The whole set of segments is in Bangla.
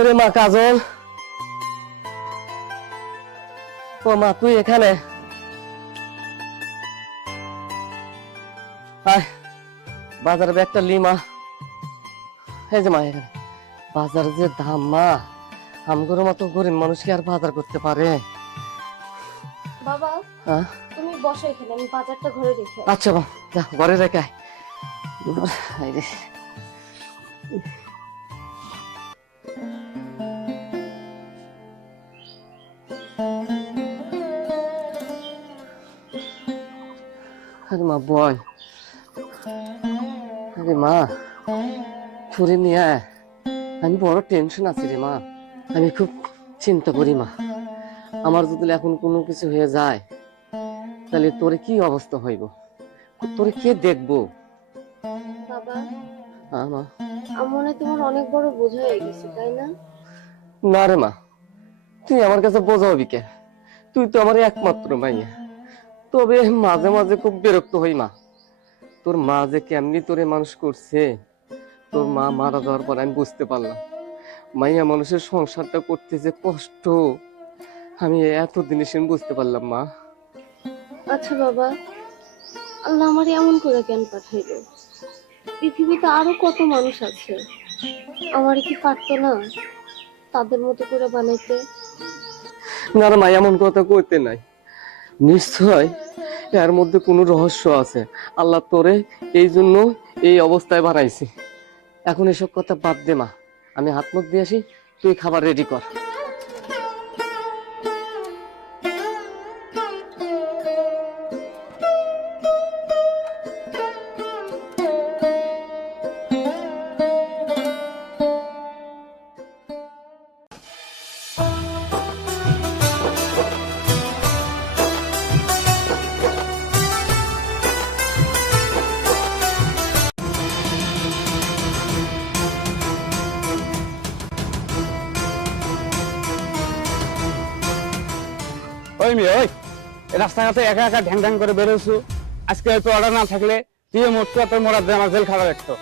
ওরে মা কাজল, ও মা তুই এখানে আয়, বাজারে একটা লিমা। এই যে মা এখানে বাজার যে দাম মা, আমগোর মতো গরিব মানুষ কি আর বাজার করতে পারে? বাবা হ্যাঁ তুমি বসো এখানে, আমি বাজারটা ঘরে রেখে আসি। আচ্ছা মা, যা ঘরে রেখে আয়। এই রে। আরে মা বয়, আরে মা ছুরি নিয়ে আয়। আমি বড় টেনশন আছি রে মা, আমি খুব চিন্তা করি মা। আমার যদি এখন কোনো কিছু হয়ে যায় তাহলে তোরে কি অবস্থা হইব, তোরে কে দেখবো? বাবা হ্যাঁ মা। আমার মনে হয় তোমার অনেক বড় বোঝা হয়ে গেছে, তাই না? না রে মা, তুই আমার কাছে বোঝা হবি কে? তুই তো আমার একমাত্র মাইয়া। তবে মাঝে মাঝে খুব বিরক্ত হই মা, তোর মা যে কেমনি তোরে মানুষ করছে। তোর মা মারা যাওয়ার পর আমি বুঝতে পারলাম মাইয়া মানুষের সংসারটা করতে যে কষ্ট, আমি এতদিন এসে বুঝতে পারলাম মা। আচ্ছা বাবা, আল্লাহ আমার এমন করে কেন পাঠাইলো? পৃথিবীতে আরো কত মানুষ আছে, আমার কি পারতো না তাদের মতো করে বানাইতে? না রে মা, এমন কথা কইতে নাই, নিশ্চয় এর মধ্যে কোনো রহস্য আছে। আল্লাহ তোরে এই জন্য এই অবস্থায় বানাইছি। এখন এসব কথা বাদ দে মা, আমি হাত মুখ দিয়ে আসি, তুই খাবার রেডি কর। ওই মেয়ে, ওই রাস্তাঘাটে একা একা ঢ্যাং ঢ্যাং করে বেরোছো। আজকে হয়তো অর্ডার না থাকলে তুই মোটকো তোর মোড়ার দিয়ে আমার জেল খারাপ একটু।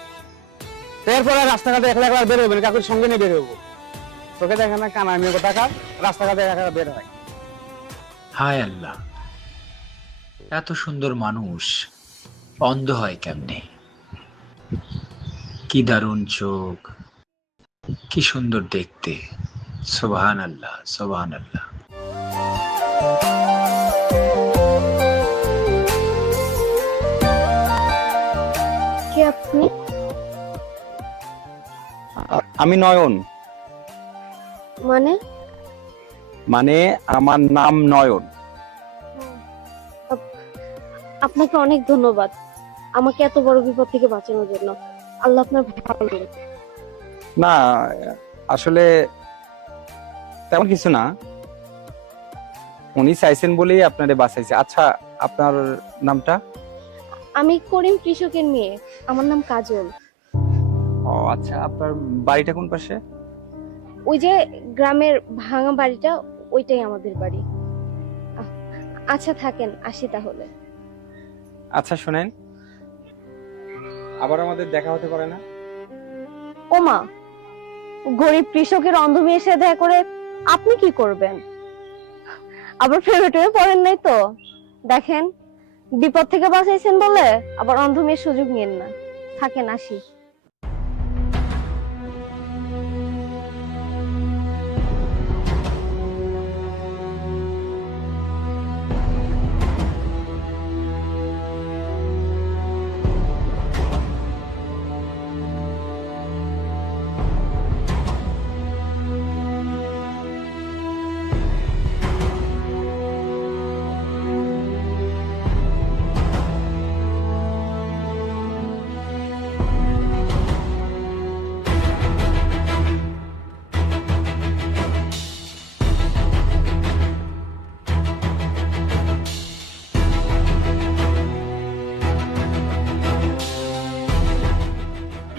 এরপরে রাস্তাঘাটে একলা একলা বের হবি না, কাকুর সঙ্গে নিয়ে বের হবো। তোকে দেখে না কানা আমি টাকা রাস্তাঘাটে একা একা বের হয়। হায় আল্লাহ, এত সুন্দর মানুষ অন্ধ হয় কেমনে? কি দারুণ চোখ, কি সুন্দর দেখতে। সুবহান আল্লাহ, সুবহান আল্লাহ। কে আপনি? আমি নয়ন, মানে মানে আমার নাম নয়ন। আপনাকে অনেক ধন্যবাদ আমাকে এত বড় বিপদ থেকে বাঁচানোর জন্য। আল্লাহ আপনার ভালো করুন। না আসলে তেমন কিছু না, উনি চাইছেন বলেই আপনারে বাঁচাইছে। আচ্ছা আপনার নামটা? আমি করিম কৃষকের মেয়ে, আমার নাম কাজল। ও আচ্ছা, আপনার বাড়িটা কোন পাশে? ওই যে গ্রামের ভাঙা বাড়িটা, ওইটাই আমাদের বাড়ি। আচ্ছা থাকেন, আসি তাহলে। আচ্ছা শুনেন, আবার আমাদের দেখা হতে পারে না? ওমা, গরিব কৃষকের অন্ধ মেয়ের সাথে দেখা করে আপনি কি করবেন? আবার ফেভারিট হয়ে পড়েন নাই তো? দেখেন, বিপদ থেকে বাঁচাইছেন বলে আবার অন্ধ মেয়ের সুযোগ নিয়েন না। থাকেন, আসি।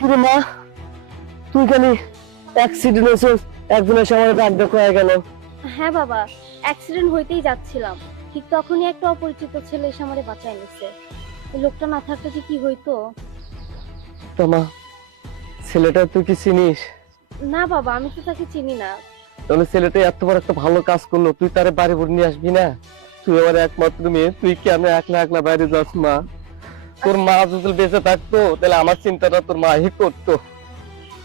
কিরে মা, তুই খালি অ্যাক্সিডেন্ট হয়েছে, একজন এসে আমার ডাক ডাক হয়ে গেল। হ্যাঁ বাবা, অ্যাক্সিডেন্ট হইতেই যাচ্ছিলাম, ঠিক তখনই একটা অপরিচিত ছেলে এসে আমারে বাঁচায় নিছে। এই লোকটা না থাকলে যে কি হইতো। তো মা, ছেলেটা তুই কি চিনিস? না বাবা, আমি তো তাকে চিনি না। তাহলে ছেলেটা এত বড় একটা ভালো কাজ করলো, তুই তারে বাড়ি ভরে নিয়ে আসবি না? তুই আমার একমাত্র মেয়ে, তুই কেন একলা একলা বাইরে যাস মা? তোর মা যদি বেঁচে থাকতো তাহলে আমার চিন্তাটা তোর মা ই করতো।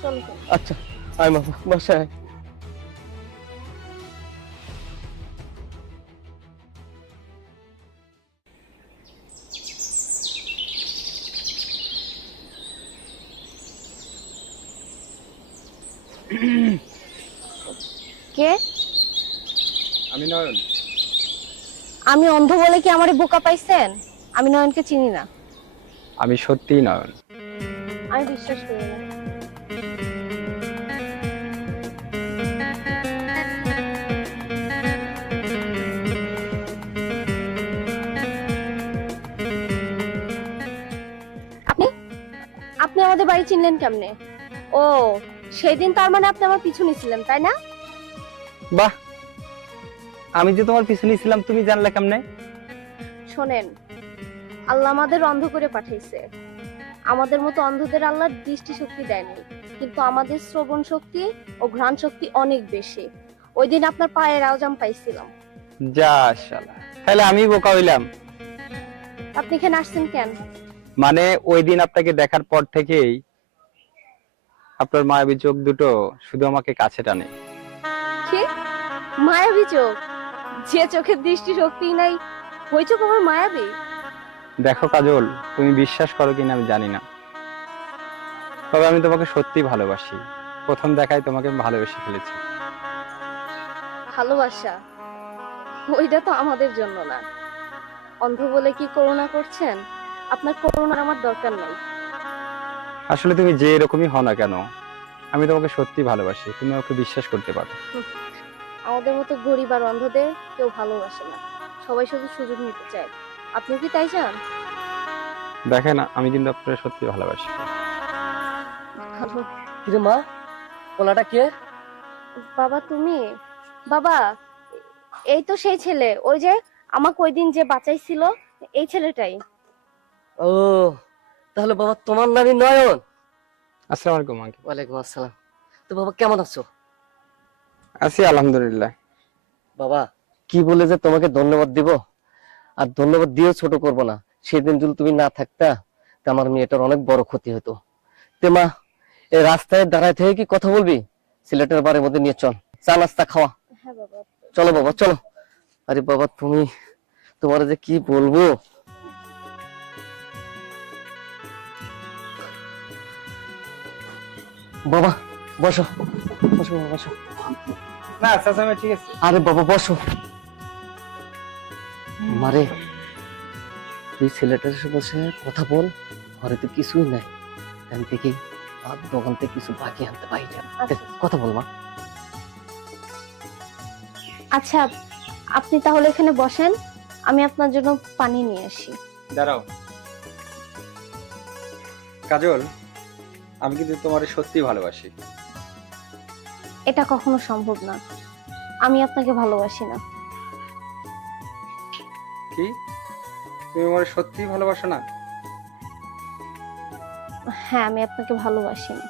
চলো চলো। আচ্ছা আয় মা, বাসায় আয়। কে? আমি নয়ন। আমি অন্ধ বলে কি আমারে বোকা পাইছেন? আমি নয়নকে চিনি না। আমি সত্যিই নয়ন। আমি বিশ্বাস করি না। আপনি আপনি আমাদের বাড়ি চিনলেন কেমনে? ও, সেদিন তার মানে আপনি আমার পিছু নিছিলেন, তাই না? বাহ, আমি যে তোমার পিছনে ছিলাম তুমি জানলে কেমনে? শোনেন, আল্লাহ আমাদের অন্ধ করে পাঠাইছে। আমাদের মতো অন্ধদের আল্লাহ দৃষ্টি শক্তি দেয়নি, কিন্তু আমাদের শ্রবণ শক্তি ও ঘ্রাণ শক্তি অনেক বেশি। ওই দিন আপনার পায়ের আওয়াজ আমি পাইছিলাম। যা শালা, তাহলে আমি বোকা হইলাম? আপনি এখানে আসছেন কেন? মানে ওই দিন আপনাকে দেখার পর থেকেই আপনার মায়াবী চোখ দুটো শুধু আমাকে কাছে টানে। কি মায়াবী চোখ? যে চোখের দৃষ্টি শক্তি নাই, ওই চোখ আমার মায়াবী? দেখো কাজল, তুমি বিশ্বাস করো কিনা আমি জানি না, তবে আমি তোমাকে সত্যি ভালোবাসি। প্রথম দেখায় তোমাকে আমি ভালোবেসে ফেলেছি। ভালোবাসা ওইটা তো আমাদের জন্য না। অন্ধ বলে কি করুণা করছেন? আপনার করুণার আমার দরকার নাই। আসলে তুমি যে এরকমই হও না কেন, আমি তোমাকে সত্যি ভালোবাসি, তুমি আমাকে বিশ্বাস করতে পারো। আমাদের মতো গরিব আর অন্ধদের কেউ ভালোবাসে না, সবাই শুধু সুযোগ নিতে চায়। আপনি কি তাই চান? দেখেন, আমি কিন্তু আপনাকে সত্যি ভালোবাসি। ভালো। কিরে মা, ওলাটা কে? বাবা তুমি? বাবা, এই তো সেই ছেলে, ওই যে আমাকে ওই দিন যে বাঁচাইছিল, এই ছেলেটাই। ও, তাহলে বাবা তোমার নামই নয়ন? আসসালামু আলাইকুম আঙ্কেল। ওয়ালাইকুম আসসালাম। তো বাবা কেমন আছো? আছি আলহামদুলিল্লাহ। বাবা কি বলে যে তোমাকে ধন্যবাদ দিব, আর ধন্যবাদ দিয়েও ছোট করব না। সেদিন যদি তুমি না থাকতা তা আমার মেয়েটার অনেক বড় ক্ষতি হতো। তে মা, এই রাস্তায় দাঁড়ায় থেকে কি কথা বলবি? সিলেটের বাড়ির মধ্যে নিয়ে চল, চা নাস্তা খাওয়া। হ্যাঁ বাবা। চলো বাবা চলো। আরে বাবা তুমি, তোমার যে কি বলবো। বাবা বসো, বসো বাবা বসো। না চাচা, আমি ঠিক আছে। আরে বাবা বসো। মারে, তুই ছেলেটার সাথে বসে কথা বল, ঘরে তো কিছুই নাই। এখান থেকে দোকান থেকে কিছু বাকি আনতে বাইরে কথা বল মা। আচ্ছা, আপনি তাহলে এখানে বসেন, আমি আপনার জন্য পানি নিয়ে আসি। দাঁড়াও কাজল, আমি কিন্তু তোমার সত্যি ভালোবাসি। এটা কখনো সম্ভব না, আমি আপনাকে ভালোবাসি না। কি, তুমি আমার সত্যি ভালোবাসো না? হ্যাঁ, আমি আপনাকে ভালোবাসি না।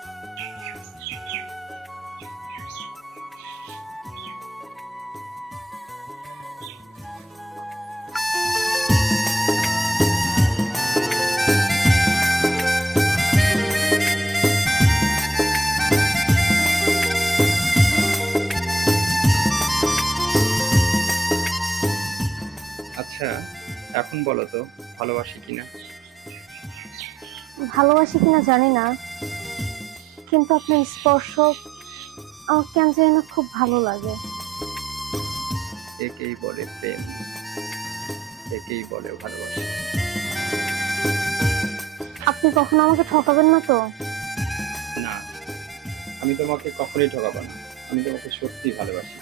আচ্ছা, এখন বলো তো ভালোবাসি কিনা? ভালোবাসি কিনা জানি না, কিন্তু আপনার স্পর্শ আমার কেন জানি না খুব ভালো লাগে। একেই বলে প্রেম, একেই বলে ভালোবাসা। আপনি কখনো আমাকে ঠকাবেন না তো? না, আমি তোমাকে কখনোই ঠকাবো না। আমি তোমাকে সত্যি ভালোবাসি।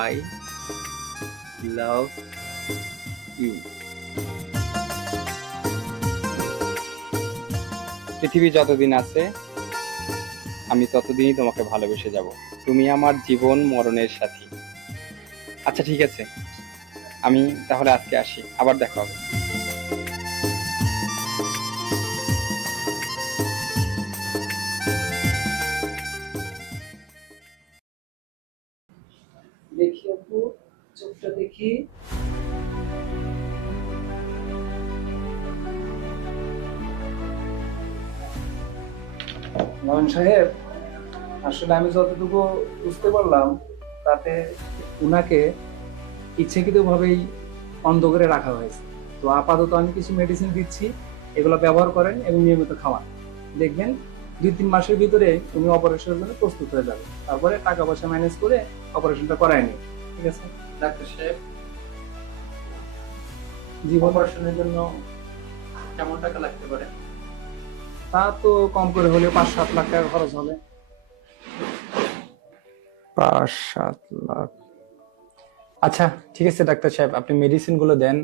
I love you. পৃথিবী যতদিন আছে আমি ততদিনই তোমাকে ভালোবেসে যাব। তুমি আমার জীবন মরণের সাথী। আচ্ছা ঠিক আছে, আমি তাহলে আজকে আসি, আবার দেখা হবে। দেখি আপু, চোখটা দেখি। নয়ন সাহেব, আসলে আমি যতটুকু বুঝতে পারলাম তাতে উনাকে ইচ্ছাকৃতভাবেই অন্ধ করে রাখা হয়েছে। তো আপাতত আমি কিছু মেডিসিন দিচ্ছি, এগুলো ব্যবহার করেন এবং নিয়মিত খাওয়ান। দেখবেন 2-3 মাসের ভিতরে উনি অপারেশনের জন্য প্রস্তুত হয়ে যাবে। তারপরে টাকা পয়সা ম্যানেজ করে অপারেশনটা করায় নিন, ঠিক আছে? ডাক্তার সাহেব, জীবন অপারেশনের জন্য কেমন টাকা লাগতে পারে? তা তো কম করে হলে 5-7 লাখ টাকা খরচ হবে। 5-7 লাখ। আচ্ছা ঠিক আছে ডাক্তার সাহেব, আপনি মেডিসিন গুলো দেন,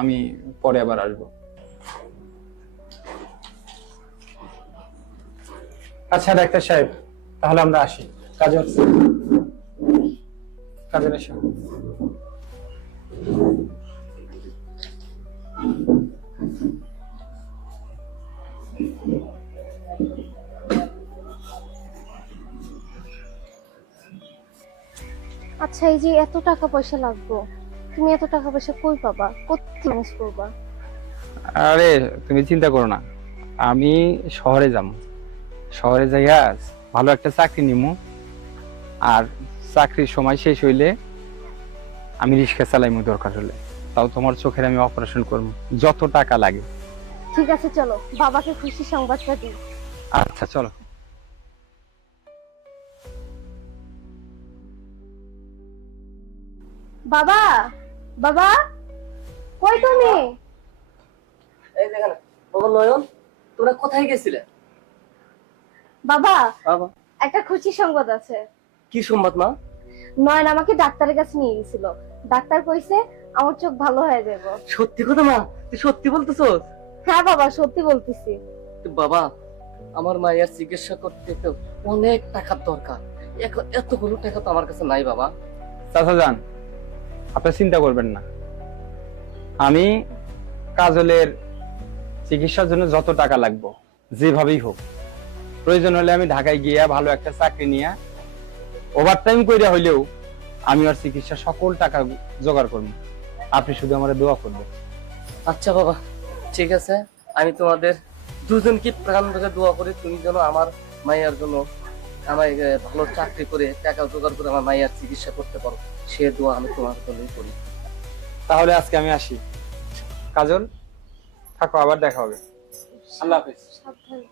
আমি পরে আবার আসবো। আচ্ছা ডাক্তার সাহেব, তাহলে আমরা আসি। কাজল, কাজল এসো। আচ্ছা, এই যে এত টাকা পয়সা লাগবে, তুমি এত টাকা পয়সা কই পাবা? কোথায় ম্যানেজ করবা? আরে তুমি চিন্তা করো না, আমি শহরে যাব, শহরে যাইয়া ভালো একটা চাকরি নিমু, আর চাকরির সময় শেষ হইলে আমি রিক্সা চালাইমু, দরকার হলে তাও তোমার চোখের আমি অপারেশন করবো, যত টাকা লাগে। ঠিক আছে, চলো বাবাকে খুশি সংবাদটা দিই। আচ্ছা চলো। বাবা, বাবা, কই তুমি? এই দেখেন বাবা নয়ন, তোমরা কোথায় গেছিলে? বাবা, বাবা, একটা খুশি সংবাদ আছে। কি সংবাদ মা? নয়ন আমাকে ডাক্তারের কাছে নিয়ে গেছিল, ডাক্তার কইছে আমার চোখ ভালো হয়ে যাবে। সত্যি কথা মা? তুই সত্যি বলতেছস? হ্যাঁ বাবা, সত্যি বলতেছি। বাবা, আমার মায়ের চিকিৎসা করতে তো অনেক টাকার দরকার, এখন এতগুলো টাকা তো আমার কাছে নাই বাবা। চাচা যান, আপনি চিন্তা করবেন না, আমি কাজলের চিকিৎসার জন্য যত টাকা লাগবে যেভাবেই হোক, প্রয়োজন হলে আমি ঢাকায় গিয়া ভালো একটা চাকরি নিয়ে ওভারটাইম কইরা হইলেও আমি আর চিকিৎসা সকল টাকা জোগাড় করবো, আপনি শুধু আমার দোয়া করবেন। আচ্ছা বাবা, ঠিক আছে, আমি তোমাদের দুজনকে প্রাণ ভরে দোয়া করি, তুমি যেন আমার মায়ের জন্য আমায় ভালো চাকরি করে টাকা জোগাড় করে আমার মায়ের চিকিৎসা করতে পারো, সে দোয়া আমি তোমার জন্যই করি। তাহলে আজকে আমি আসি। কাজল থাকো, আবার দেখা হবে। আল্লাহ হাফেজ। সাবধানে।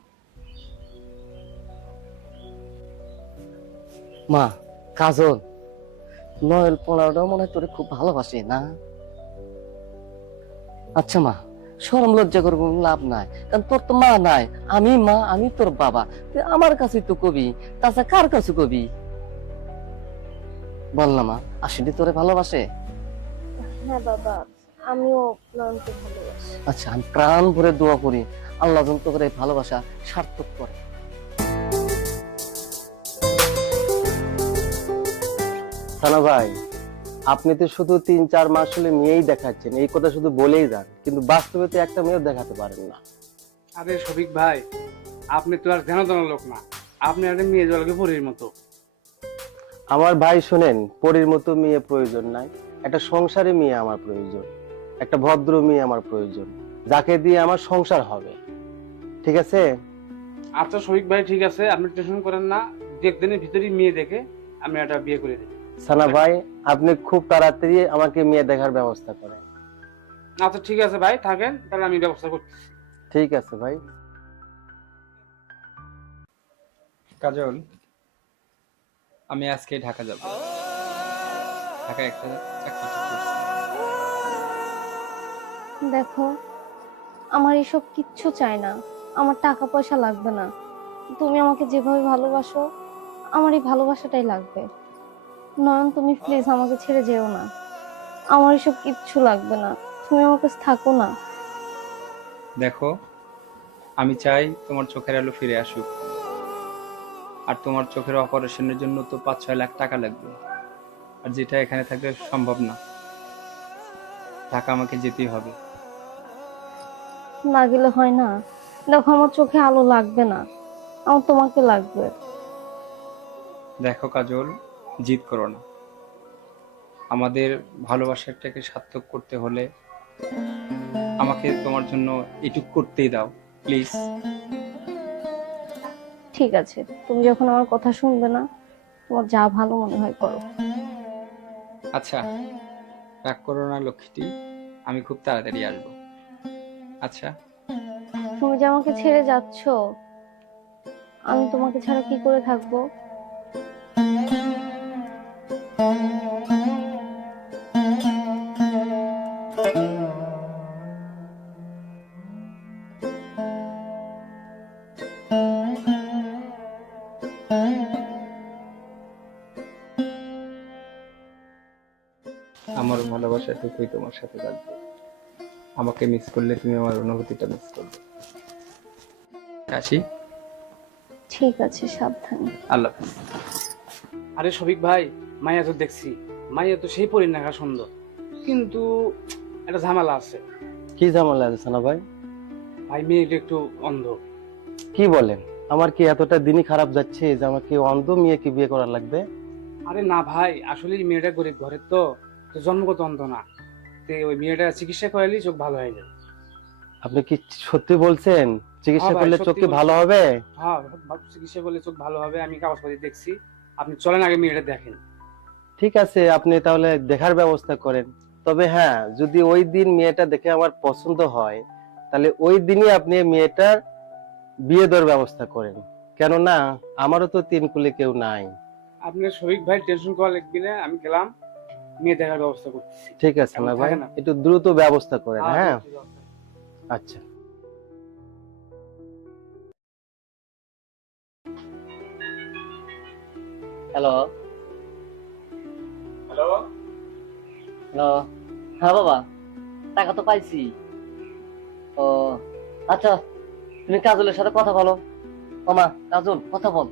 মা, কাজল, নয়ন পোলাওটাও মনে হয় তোরে খুব ভালোবাসে না? আচ্ছা মা, শরম লজ্জা করবো লাভ নাই, কারণ তোর তো মা নাই, আমি মা, আমি তোর বাবা, তুই আমার কাছে তো কবি, তাছাড়া কার কাছে কবি? বল না মা, আসলে তোরে ভালোবাসে? হ্যাঁ বাবা, আমিও নয়নকে ভালোবাসি। আচ্ছা, আমি প্রাণ ভরে দোয়া করি আল্লাহ যেন তোর এই ভালোবাসা সার্থক করে। সানা ভাই, আপনি তো শুধু 3-4 মাস হলে মেয়েই দেখাচ্ছেন, এই কথা শুধু বলেই যান, কিন্তু বাস্তবে তো একটা মেয়েও দেখাতে পারেন না। আরে শফিক ভাই, আপনি তো আর ধ্যান লোক না, আপনি একটা মেয়ে জলকে পরীর মতো। আমার ভাই শোনেন, পরীর মতো মেয়ে প্রয়োজন নাই, একটা সংসারে মেয়ে আমার প্রয়োজন, একটা ভদ্র মেয়ে আমার প্রয়োজন, যাকে দিয়ে আমার সংসার হবে, ঠিক আছে? আচ্ছা শফিক ভাই, ঠিক আছে, আপনি টেনশন করেন না, একদিনের ভিতরেই মেয়ে দেখে আমি একটা বিয়ে করে দিই। সানা ভাই, আপনি খুব তাড়াতাড়ি আমাকে মেয়ে দেখার ব্যবস্থা করেন। আচ্ছা ঠিক আছে ভাই, থাকেন, তাহলে আমি ব্যবস্থা করতেছি। ঠিক আছে ভাই। কাজল, আমি আজকে ঢাকা যাব, ঢাকায় একটা চাকরি ঠিক করছি। দেখো, আমার এসব কিচ্ছু চাই না, আমার টাকা পয়সা লাগবে না, তুমি আমাকে যেভাবে ভালোবাসো আমার এই ভালোবাসাটাই লাগবে। নয়ন, তুমি প্লিজ আমাকে ছেড়ে যেও না, আমার এসব কিচ্ছু লাগবে না, তুমি আমার কাছে থাকো না। দেখো, আমি চাই তোমার চোখের আলো ফিরে আসুক, আর তোমার চোখের অপারেশনের জন্য তো 5-6 লাখ টাকা লাগবে, আর যেটা এখানে থাকলে সম্ভব না, টাকা আমাকে যেতেই হবে। না গেলে হয় না? দেখো, আমার চোখে আলো লাগবে না, আমার তোমাকে লাগবে। দেখো কাজল, জিদ করো না, আমাদের ভালোবাসাটাকে সার্থক করতে হলে আমাকে তোমার জন্য এটুক করতেই দাও প্লিজ। ঠিক আছে, তুমি যখন আমার কথা শুনবে না, তোমার যা ভালো মনে হয় করো। আচ্ছা, রাগ করো না লক্ষ্মীটি, আমি খুব তাড়াতাড়ি আসবো। আচ্ছা, তুমি যে আমাকে ছেড়ে যাচ্ছ, আমি তোমাকে ছাড়া কি করে থাকবো? আমার ভালোবাসাটুকুই তোমার সাথে থাকবে। আমাকে মিস করলে তুমি আমার অনুভূতিটা মিস করবে। আসি, ঠিক আছে, সাবধানে। আল্লাহ হাফেজ। আরে শফিক ভাই, মাইয়া তো দেখছি, মাইয়া তো সেই পরিণাকা সুন্দর, কিন্তু একটা ঝামেলা আছে কি ঝামেলা আছে না ভাই? ভাই। মেয়েটা একটু অন্ধ। কি বলেন? আমার কি এতটা দিনই খারাপ যাচ্ছে যে আমাকে অন্ধ মেয়েকে বিয়ে করা লাগবে? আরে না ভাই, আসলে এই মেয়েটা গরিব ঘরের তো, তো জন্মগত অন্ধ না। তো ওই মেয়েটা চিকিৎসা করালেই চোখ ভালো হয়ে যাবে। আপনি কি সত্যি বলছেন? চিকিৎসা হ্যাঁ ভাই, করলে সত্যি চোখ কি বলছি। ভালো হবে? হ্যাঁ, চিকিৎসা করলে চোখ ভালো হবে, আমি কাগজপত্র দেখছি। আপনি চলেন আগে মেয়েটা দেখেন। ঠিক আছে, আপনি তাহলে দেখার ব্যবস্থা করেন। তবে হ্যাঁ, যদি ওই দিন মেয়েটা দেখে আমার পছন্দ হয়, তাহলে ওই দিনই আপনি মেয়েটার বিয়ে দেওয়ার ব্যবস্থা করেন। কেননা আমারও তো তিন কুলে কেউ নাই। আপনার শফিক ভাই টেনশন করা লাগবে না, আমি গেলাম, মেয়ে দেখার ব্যবস্থা করতেছি। ঠিক আছে এখন না ভাই, থাকে না? একটু দ্রুত ব্যবস্থা করেন। হ্যাঁ, ঠিক আছে। আচ্ছা। Hello hello, hello. হ্যাঁ বাবা, টাকা তো পাইছি। ও আচ্ছা, তুমি কাজলের সাথে কথা বলো। মামা কাজল, কথা বল।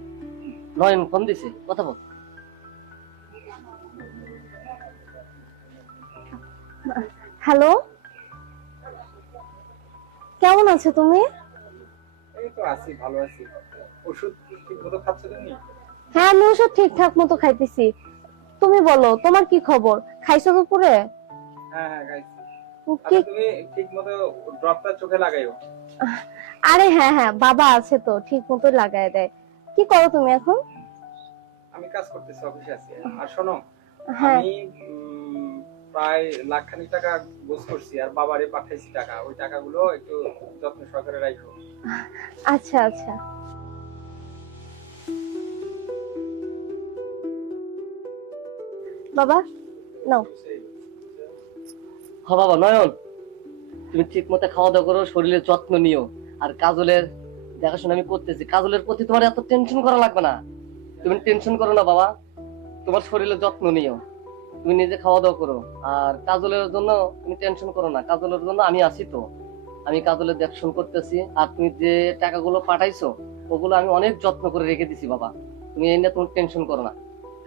নয়ন ফোন দিছে, কথা বল। হ্যালো, কেমন আছো তুমি? এই তো আছি, ভালো আছি। ওষুধ ঠিক মতো খাচ্ছ তুমি? হ্যাঁ, আমি ওষুধ ঠিকঠাক মতো খাইতেছি। তুমি বলো, তোমার কি খবর? খাইছো দুপুরে? হ্যাঁ হ্যাঁ, খাইছি। কি? আচ্ছা, তুমি ঠিক মতো ড্রপটা চোখে লাগাইও। আরে হ্যাঁ হ্যাঁ, বাবা আছে তো, ঠিক মতো লাগায় দেয়। কি করো তুমি এখন? আমি কাজ করতেছি, অফিসে আছি। আর শোনো, হ্যাঁ। আমি প্রায় লাখখানিক টাকা গোছ করছি, আর বাবারে পাঠাইছি টাকা। ওই টাকাগুলো একটু যত্ন সহকারে রাখো। আচ্ছা আচ্ছা। বাবা নাও। হ্যাঁ বাবা নয়ন, তুমি ঠিক মতো খাওয়া দাওয়া করো, শরীরের যত্ন নিও। আর কাজলের দেখাশোনা আমি করতেছি। কাজলের প্রতি তোমার এত টেনশন করা লাগবে না। তুমি টেনশন করো না বাবা, তোমার শরীরের যত্ন নিও। তুমি নিজে খাওয়া দাওয়া করো। আর কাজলের জন্য তুমি টেনশন করো না, কাজলের জন্য আমি আছি তো। আমি কাজলের দেখশন করতেছি। আর তুমি যে টাকাগুলো পাঠাইছো, ওগুলো আমি অনেক যত্ন করে রেখে দিছি বাবা। তুমি এই নিয়ে তুমি টেনশন করো না।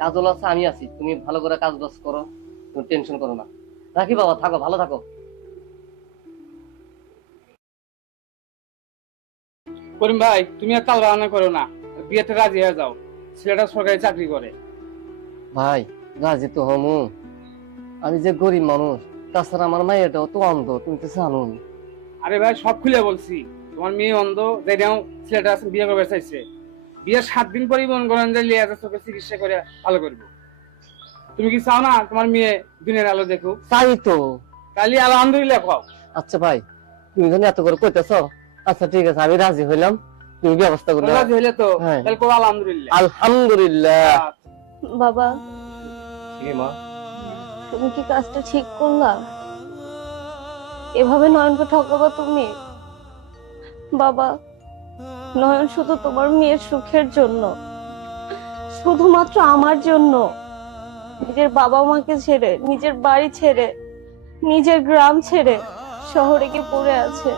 কাজল আছে, আমি আছি। তুমি ভালো করে কাজ বাজ করো, তুমি টেনশন করো না। রাখি বাবা, থাকো, ভালো থাকো। করিম ভাই, তুমি আর তাল বাহানা করো না, বিয়েতে রাজি হয়ে যাও। ছেলেটা সরকারি চাকরি করে। ভাই রাজি তো হমু, আমি যে গরিব মানুষ, তাছাড়া আমার মায়েরটাও তো অন্ধ, তুমি তো জানো। আরে ভাই, সব খুলে বলছি। তোমার মেয়ে অন্ধ, যেটাও ছেলেটা আছে বিয়ে করবে চাইছে। বিয়ের 7 দিন পরেই মন করেন যে লিয়ে চোখে চিকিৎসা করে ভালো করবো। তুমি কি চাও না তোমার মেয়ে দিনের আলো দেখুক? তাই তো। তাহলে আলহামদুলিল্লাহ কও। আচ্ছা ভাই, তুমি যখন এত করে কইতেছ, আচ্ছা ঠিক আছে, আমি রাজি হইলাম। তুমি ব্যবস্থা করলে। রাজি হইলে তো হ্যাঁ। তাহলে কও আলহামদুলিল্লাহ। আলহামদুলিল্লাহ। বাবা, কি মা? তুমি কি কাজটা ঠিক করলা? এভাবে নয়নকে ঠকাবা তুমি? বাবা, নয়ন শুধু তোমার মেয়ের সুখের জন্য, শুধুমাত্র আমার জন্য নিজের বাবা মাকে ছেড়ে, নিজের বাড়ি ছেড়ে, নিজের গ্রাম ছেড়ে শহরে গিয়ে পড়ে আছে,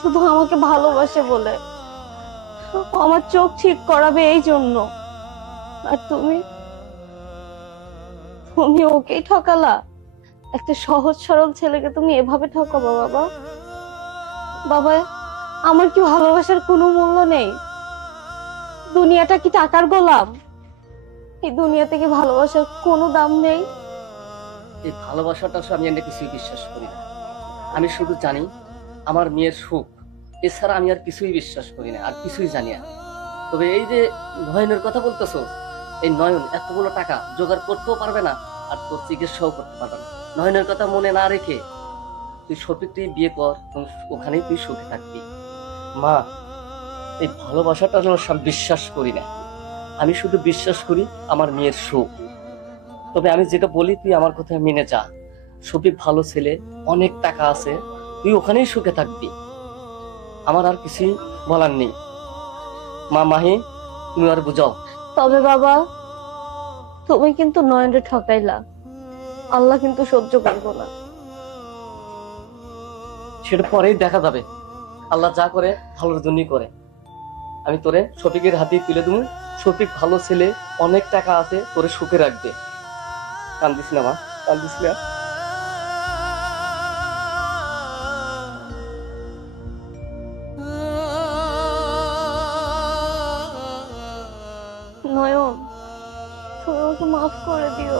শুধু আমাকে ভালোবাসে বলে। আমার চোখ ঠিক করাবে এই জন্য। আর তুমি তুমি ওকেই ঠকালা? একটা সহজ সরল ছেলেকে তুমি এভাবে ঠকাবা বাবা? বাবা, আমার কি ভালোবাসার কোনো মূল্য নেই? দুনিয়াটা কি টাকার গোলাম? এই দুনিয়া থেকে ভালোবাসার কোনো দাম নেই? এই ভালোবাসাটা আমি এনে কিছুই বিশ্বাস করি না। আমি শুধু জানি আমার মেয়ের সুখ, এছাড়া আমি আর কিছুই বিশ্বাস করি না, আর কিছুই জানি না। তবে এই যে নয়নের কথা বলতেছো, এই নয়ন এতগুলো টাকা জোগাড় করতেও পারবে না, আর তোর চিকিৎসাও করতে পারবে না। নয়নের কথা মনে না রেখে তুই শফিক তুই বিয়ে কর, এবং ওখানেই তুই সুখে থাকবি। মা, এই ভালোবাসাটা আমি বিশ্বাস করি না। আমি শুধু বিশ্বাস করি আমার মেয়ের সুখ। তবে আমি যেটা বলি তুই আমার কথা মেনে যা। শফিক ভালো ছেলে, অনেক টাকা আছে, তুই ওখানেই সুখে থাকবি। আমার আর কিছুই বলার নেই। মা, মাহি, তুমি আর বুঝাও। তবে বাবা, তুমি কিন্তু নয়নরে ঠকাইলা, আল্লাহ কিন্তু সহ্য করবো না। সেটা পরেই দেখা যাবে। আল্লাহ যা করে ভালোর জন্যই করে। আমি তোরে শফিকের হাতে তুলে দেবো। শফিক ভালো ছেলে, অনেক টাকা আছে, তোরে সুখে রাখবে। কান্দিস না মা, কান্দিস না। নয়ন, তুমি আমাকে মাফ করে দিও।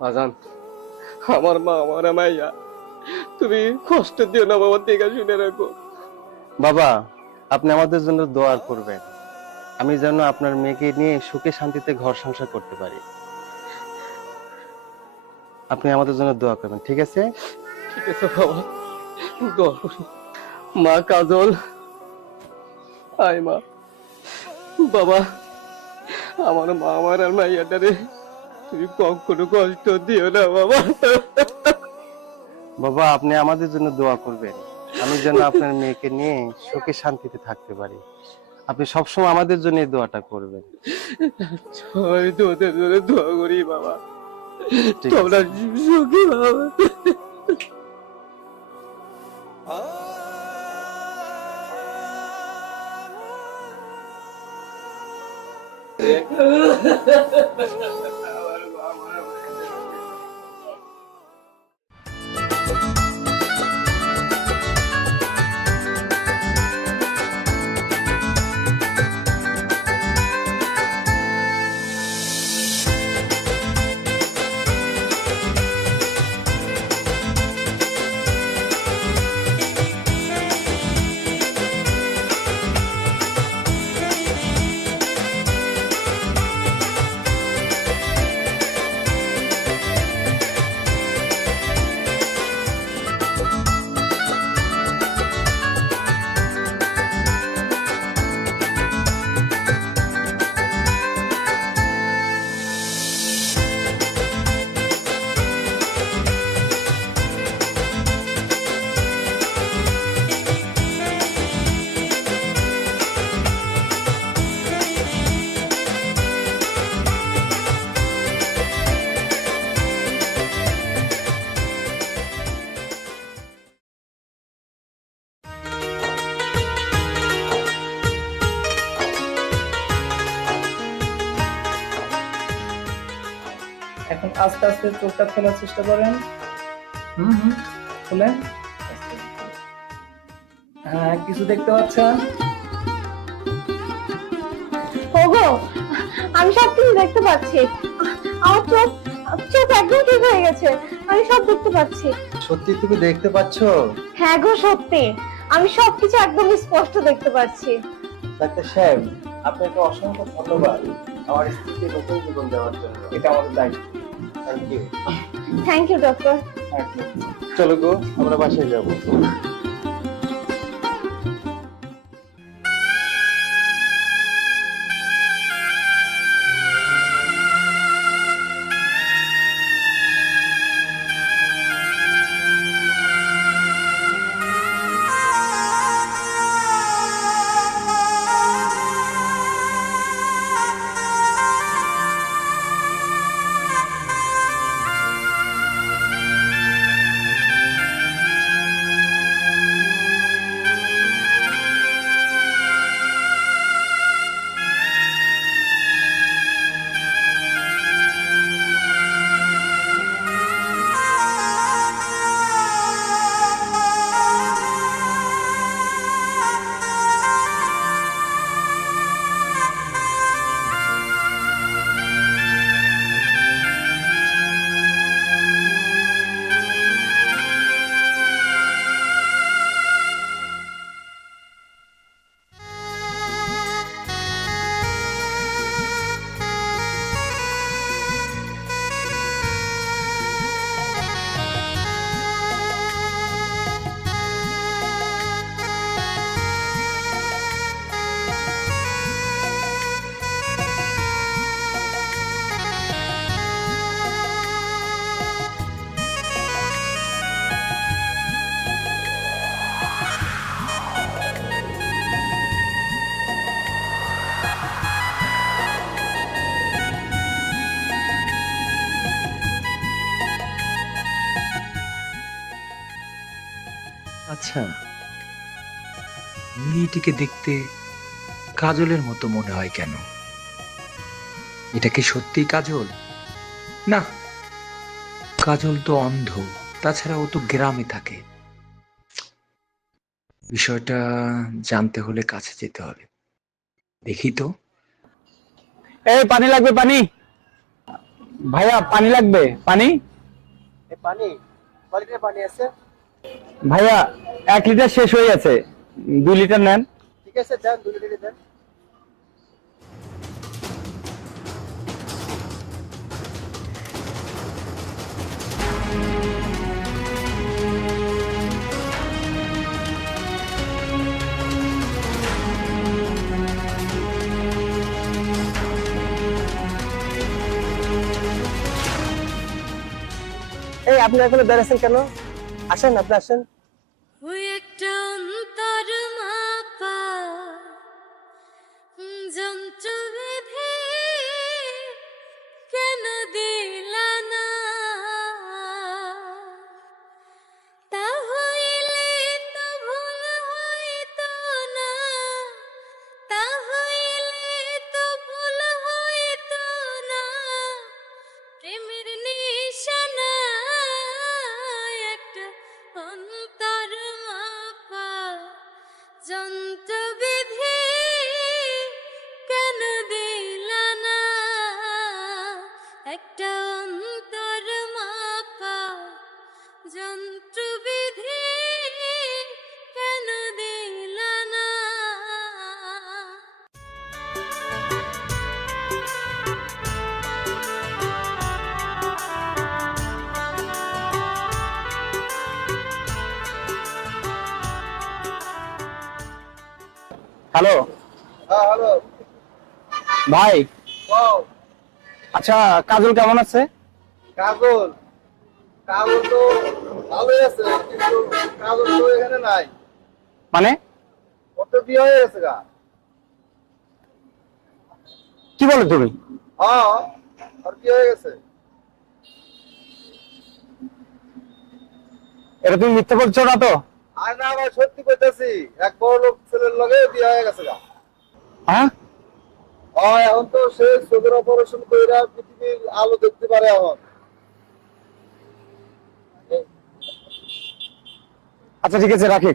বাজান, আমার মা, আমার মাইয়া, তুমি কষ্ট দিও না বাবা, দেখা শুনে রাখো। বাবা, আপনি আমাদের জন্য দোয়া করবেন, আমি যেন আপনার মেয়েকে নিয়ে সুখে শান্তিতে ঘর সংসার করতে পারি। আপনি আমাদের জন্য দোয়া করবেন, ঠিক আছে? ঠিক আছে বাবা, দোয়া করি। মা কাজল, আয় মা। বাবা, আমার মা, আমার আর মাইয়াটারে তুমি কখনো কষ্ট দিও না বাবা। বাবা, আপনি আমাদের জন্য দোয়া করবেন, আমি যেন আপনার মেয়েকে নিয়ে সুখে শান্তিতে থাকতে পারি। আপনি সবসময় আমাদের জন্য এই দোয়াটা করবেন। আমি তোদের জন্য দোয়া করি বাবা, ঠিক তোমরা আছে। সুখী বাবা। এখন আস্তে আস্তে চোখটা খোলার চেষ্টা করেন। খুলেন। হ্যাঁ, কিছু দেখতে পাচ্ছেন? ওগো, আমি সব কিছু দেখতে পাচ্ছি। আমার চোখ চোখ একদম ঠিক হয়ে গেছে, আমি সব দেখতে পাচ্ছি। সত্যি তুমি দেখতে পাচ্ছ? হ্যাঁ গো, সত্যি আমি সবকিছু একদম স্পষ্ট দেখতে পাচ্ছি। ডাক্তার সাহেব, আপনাকে অসংখ্য ধন্যবাদ আমার স্ত্রীকে নতুন জীবন দেওয়ার জন্য। এটা আমাদের দায়িত্ব। Thank you. Thank you doctor. চলো গো, আমরা বাসায় যাবো। আচ্ছা, মেয়েটিকে দেখতে কাজলের মতো মনে হয় কেন? এটা কি সত্যিই কাজল? না, কাজল তো অন্ধ, তাছাড়া ও তো গ্রামে থাকে। বিষয়টা জানতে হলে কাছে যেতে হবে, দেখি তো। এই পানি লাগবে, পানি ভাইয়া, পানি লাগবে, পানি। পানি, পানি আছে? ভাইয়া 1 লিটার শেষ হয়ে গেছে, 2 লিটার নেন। ঠিক আছে, দেন 2 লিটার দেন। এই আপনি এখনো বেড়াচ্ছেন কেন? আসেন, আপনি আসেন। ওই একটা অন্তর মাপা যন্ত্র বেঁধে কেন দিলা না, তা হইলে তো ভুল হইতো না, তা হইলে তো ভুল হইতো না, প্রেমের নিশানা একটা অন্তর মাপা যন্ত্র বিধি কেন দিলা না, একটা অন্তর মাপা যন্ত্র বিধি কেন দিলা না। হ্যালো হ্যাঁ, হ্যালো। ভাই, ওয়াও, আচ্ছা কাজল কেমন আছে? কাজল, কাজল তো ভালোই আছে, কিন্তু কাজল তো এখানে নাই। মানে ওর তো বিয়ে হয়ে গেছে গা। কি বলো তুমি? হ্যাঁ, ওর বিয়ে হয়ে গেছে। এটা তুমি মিথ্যে বলছো না তো? আর না ভাই, সত্যি কইতাছি, এক বড় লোক ছেলের লগে বিয়ে হয়ে গেছে গা। হ্যাঁ, এখন তো সে চোখের অপারেশন কইরা পৃথিবীর আলো দেখতে পারে এখন। আচ্ছা ঠিক আছে, রাখি।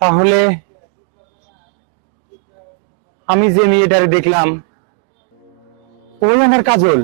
তাহলে আমি যে মেয়েটারে দেখলাম ওই আমার কাজল।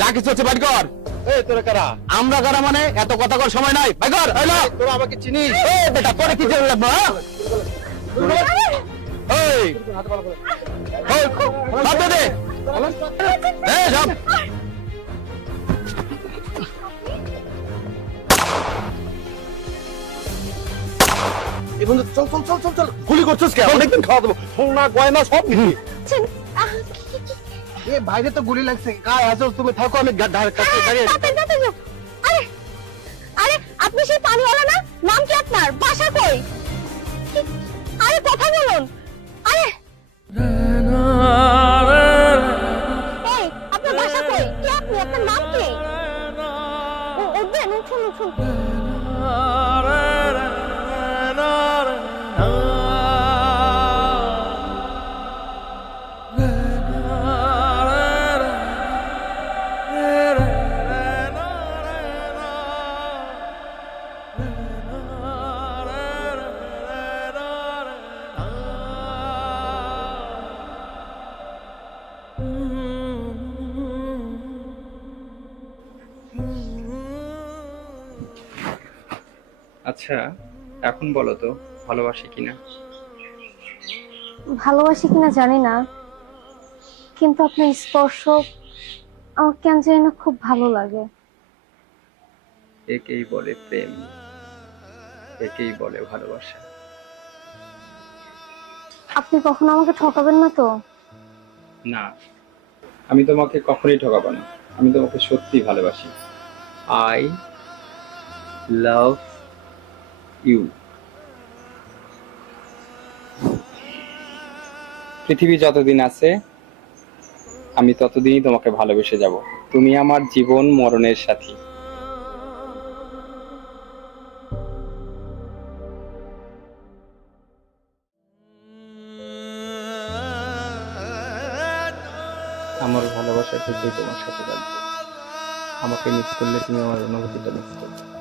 যা কিছু হচ্ছে বাইর কর। এই তোরা কারা? আমরা কারা মানে? এত কথা কর সময় নাই, বাইর কর। এই না, তোরা আমাকে চিনিস? এই বেটা তোরে কি জানা লাগবে? হ্যাঁ এই ওই বাদ দে, এই সব এই বন্ধু, চল চল চল চল চল। গুলি করছিস কেন? দেখবেন খাওয়া দেবো, সোনা গয়না সব নিবি। এ বাইরে তো গুলি লাগছে গায়ে। আজ তুমি থাকো, আমি কাছে দাঁড়িয়ে আছি। আরে আরে, আপনি সেই পানিওয়ালা না? নাম কি আপনার? বাসা কই? আরে কথা বলুন। আরে এই, আপনার বাসা কই? কে আপনি? আপনার নাম কি? উঠবেন, উঠুন উঠুন। আচ্ছা, এখন বলো তো ভালোবাসি কিনা? ভালোবাসি কিনা জানি না, কিন্তু আপনার স্পর্শ আমার কেন জানি না খুব ভালো লাগে। একেই বলে প্রেম, একেই বলে ভালোবাসা। আপনি কখনো আমাকে ঠকাবেন না তো? না, আমি তোমাকে কখনোই ঠকাবো না। আমি তোমাকে সত্যি ভালোবাসি। I love you. পৃথিবী যতদিন আছে আমি ততদিনই তোমাকে ভালোবেসে যাব। তুমি আমার জীবন মরণের সাথী। আমার ভালোবাসাটুকুই তোমার সাথে রাখবো। আমাকে মিস করলে তুমি আমার অনুভূতিটা মিস করবে।